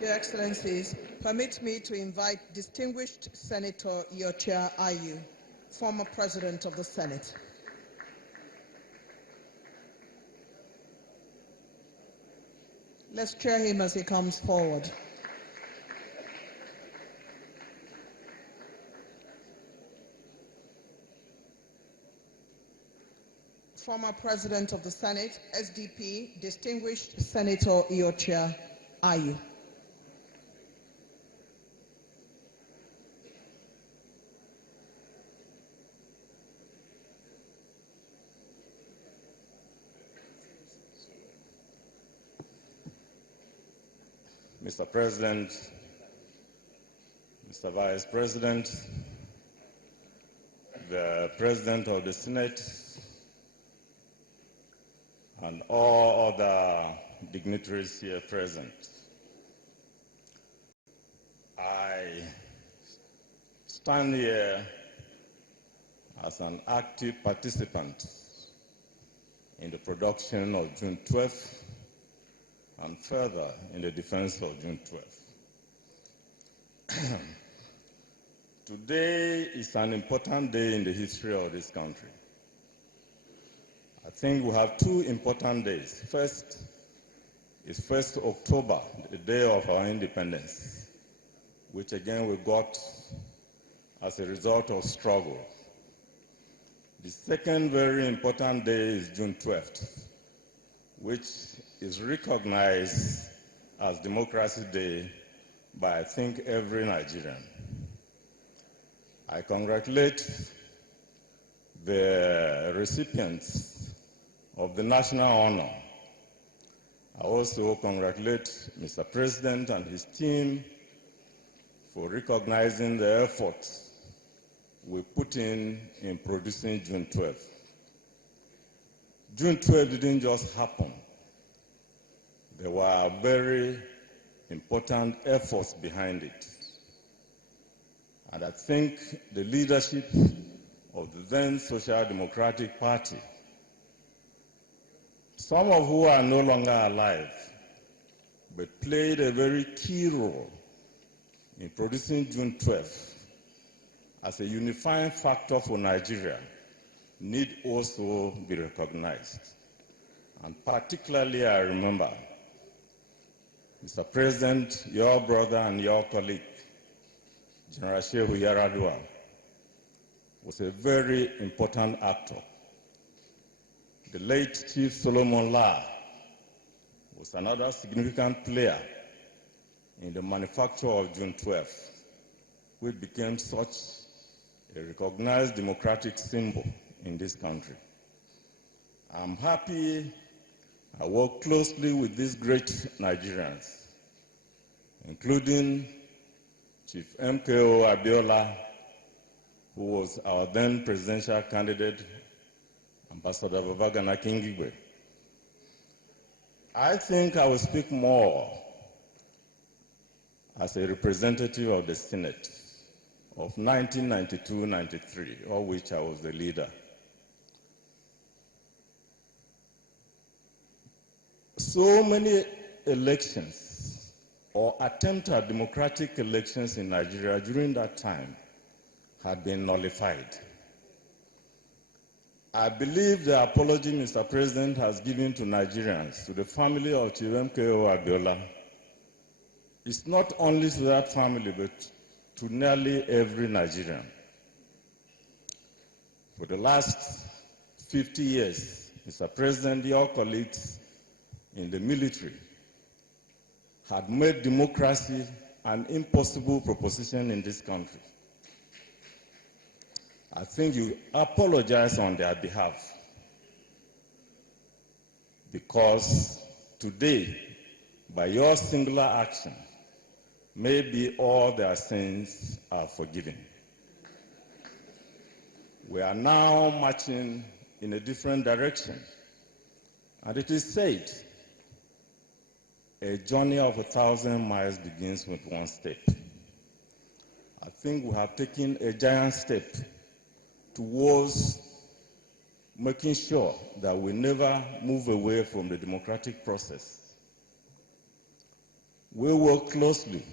Your Excellencies, permit me to invite distinguished Senator Yochia Ayu, former President of the Senate. Let's cheer him as he comes forward. Former President of the Senate, SDP, distinguished Senator Yochia Ayu. Mr. President, Mr. Vice President, the President of the Senate, and all other dignitaries here present. I stand here as an active participant in the production of June 12th and further in the defense of June 12th. Today is an important day in the history of this country. I think we have two important days. First is 1st October, the day of our independence, which again we got as a result of struggle. The second very important day is June 12th, which is recognized as Democracy Day by, I think, every Nigerian. I congratulate the recipients of the national honor. I also congratulate Mr. President and his team for recognizing the efforts we put in producing June 12th. June 12th didn't just happen. There were very important efforts behind it. And I think the leadership of the then Social Democratic Party, some of who are no longer alive, but played a very key role in producing June 12th as a unifying factor for Nigeria, need also be recognized. And particularly, I remember, Mr. President, your brother and your colleague, General Shehu Yaradua, was a very important actor. The late Chief Solomon La was another significant player in the manufacture of June 12th, which became such a recognized democratic symbol in this country. I'm happy I work closely with these great Nigerians, including Chief MKO Abiola, who was our then presidential candidate, Ambassador Babagana Kingibe. I think I will speak more as a representative of the Senate of 1992-93, of which I was the leader. So many elections or attempts at democratic elections in Nigeria during that time had been nullified. I believe the apology Mr. President has given to Nigerians, to the family of Chief MKO Abiola, is not only to that family, but to nearly every Nigerian. For the last 50 years, Mr. President, your colleagues in the military had made democracy an impossible proposition in this country. I think you apologize on their behalf, because today, by your singular action, maybe all their sins are forgiven. We are now marching in a different direction. And it is said, a journey of 1,000 miles begins with one step. I think we have taken a giant step towards making sure that we never move away from the democratic process. We worked closely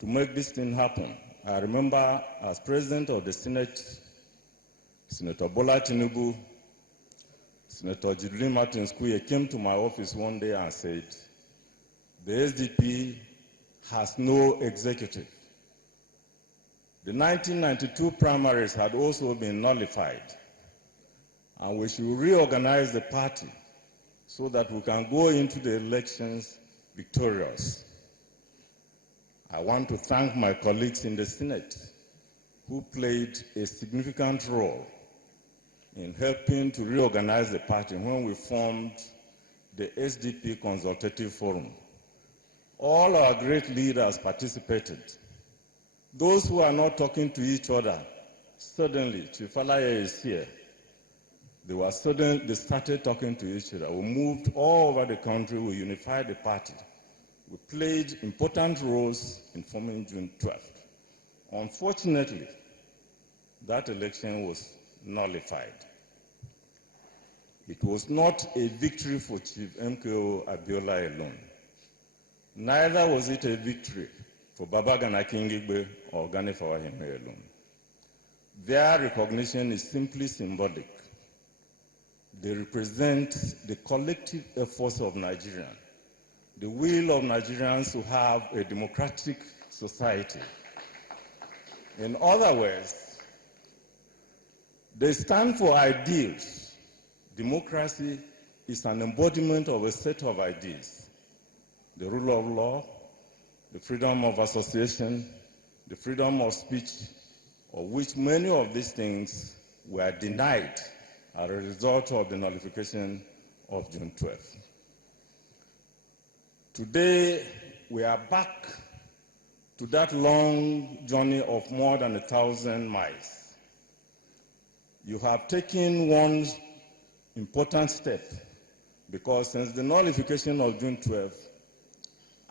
to make this thing happen. I remember as president of the Senate, Senator Bola Tinubu, Senator Jibrin Martins Kuye came to my office one day and said, the SDP has no executive. The 1992 primaries had also been nullified, and we should reorganize the party so that we can go into the elections victorious. I want to thank my colleagues in the Senate who played a significant role in helping to reorganize the party when we formed the SDP Consultative Forum. All our great leaders participated. Those who are not talking to each other, suddenly, Chief Alaya is here. They started talking to each other. We moved all over the country, we unified the party. We played important roles in forming June 12th. Unfortunately, that election was nullified. It was not a victory for Chief MKO Abiola alone. Neither was it a victory for Babagana Kingigbe or Gani Fawahime alone. Their recognition is simply symbolic. They represent the collective efforts of Nigerians, the will of Nigerians to have a democratic society. In other words, they stand for ideals. Democracy is an embodiment of a set of ideas. The rule of law, the freedom of association, the freedom of speech, of which many of these things were denied as a result of the nullification of June 12th. Today, we are back to that long journey of more than 1,000 miles. You have taken one important step, because since the nullification of June 12th,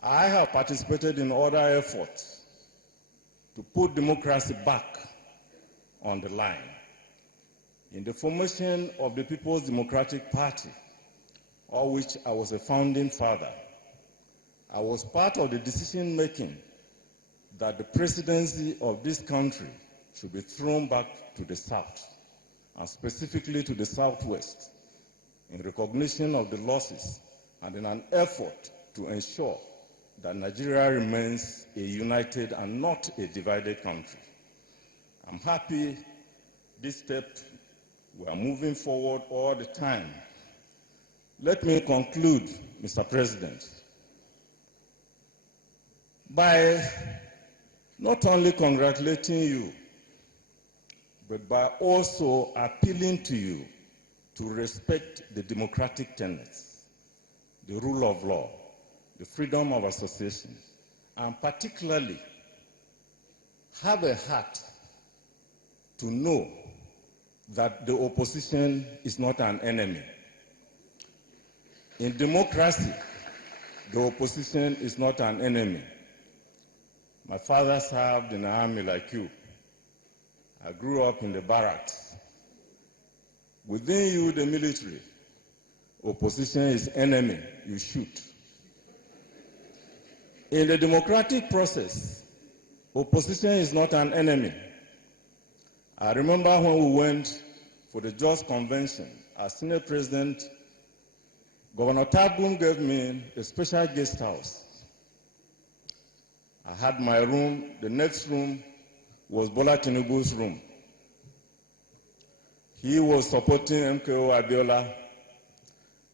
I have participated in other efforts to put democracy back on the line. In the formation of the People's Democratic Party, of which I was a founding father, I was part of the decision-making that the presidency of this country should be thrown back to the South, and specifically to the Southwest, in recognition of the losses and in an effort to ensure that Nigeria remains a united and not a divided country. I'm happy this step, we are moving forward all the time. Let me conclude, Mr. President, by not only congratulating you, but by also appealing to you to respect the democratic tenets, the rule of law, the freedom of association, and particularly have a heart to know that the opposition is not an enemy. In democracy, the opposition is not an enemy. My father served in the army like you. I grew up in the barracks. Within you, the military, opposition is enemy, you shoot. In the democratic process, opposition is not an enemy. I remember when we went for the Just Convention, as Senate President, Governor Tagum gave me a special guest house. I had my room, the next room was Bola Tinubu's room. He was supporting MKO Abiola.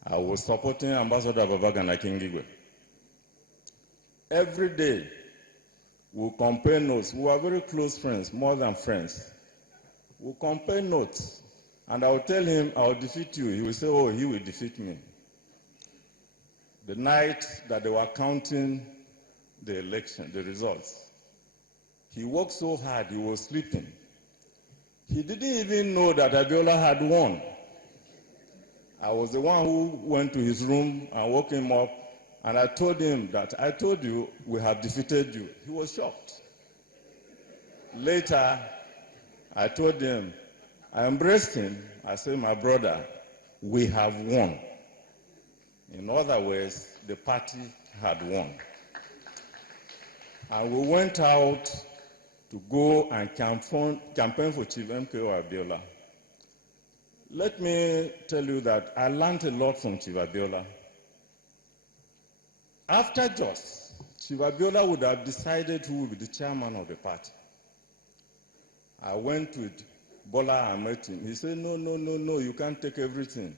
I was supporting Ambassador Babagana Kingigwe. Every day, we compare notes. We were very close friends, more than friends. We compare notes, and I will tell him, I will defeat you. He will say, oh, he will defeat me. The night that they were counting the election, the results, he worked so hard, he was sleeping. He didn't even know that Abiola had won. I was the one who went to his room and woke him up, and I told him that, I told you, we have defeated you. He was shocked. Later, I told him, I embraced him. I said, my brother, we have won. In other words, the party had won. And we went out to go and campaign for Chief MKO Abiola. Let me tell you that I learned a lot from Chief Abiola. After Jos, Chief Abiola would have decided who would be the chairman of the party. I went with Bola and met him. He said, no, you can't take everything.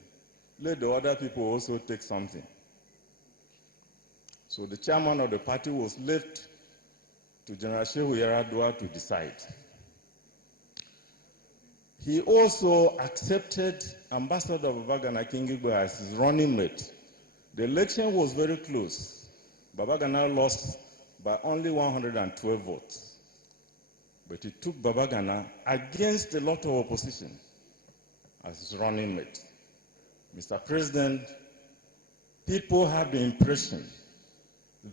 Let the other people also take something. So the chairman of the party was left to General Shehu Yaradua to decide. He also accepted Ambassador Babagana Kingibe as his running mate. The election was very close. Babagana lost by only 112 votes. But he took Babagana against a lot of opposition as his running mate. Mr. President, people have the impression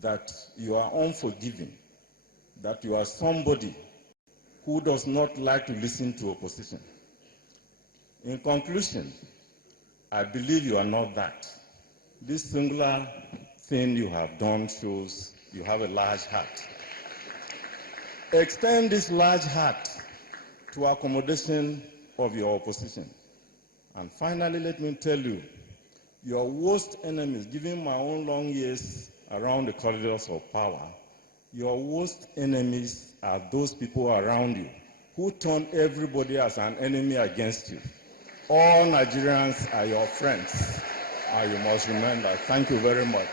that you are unforgiving, that you are somebody who does not like to listen to opposition. In conclusion, I believe you are not that. This singular thing you have done shows you have a large heart. Extend this large heart to accommodation of your opposition. And finally, let me tell you, your worst enemies, given my own long years around the corridors of power, your worst enemies are those people around you who turn everybody as an enemy against you. All Nigerians are your friends, and you must remember. Thank you very much.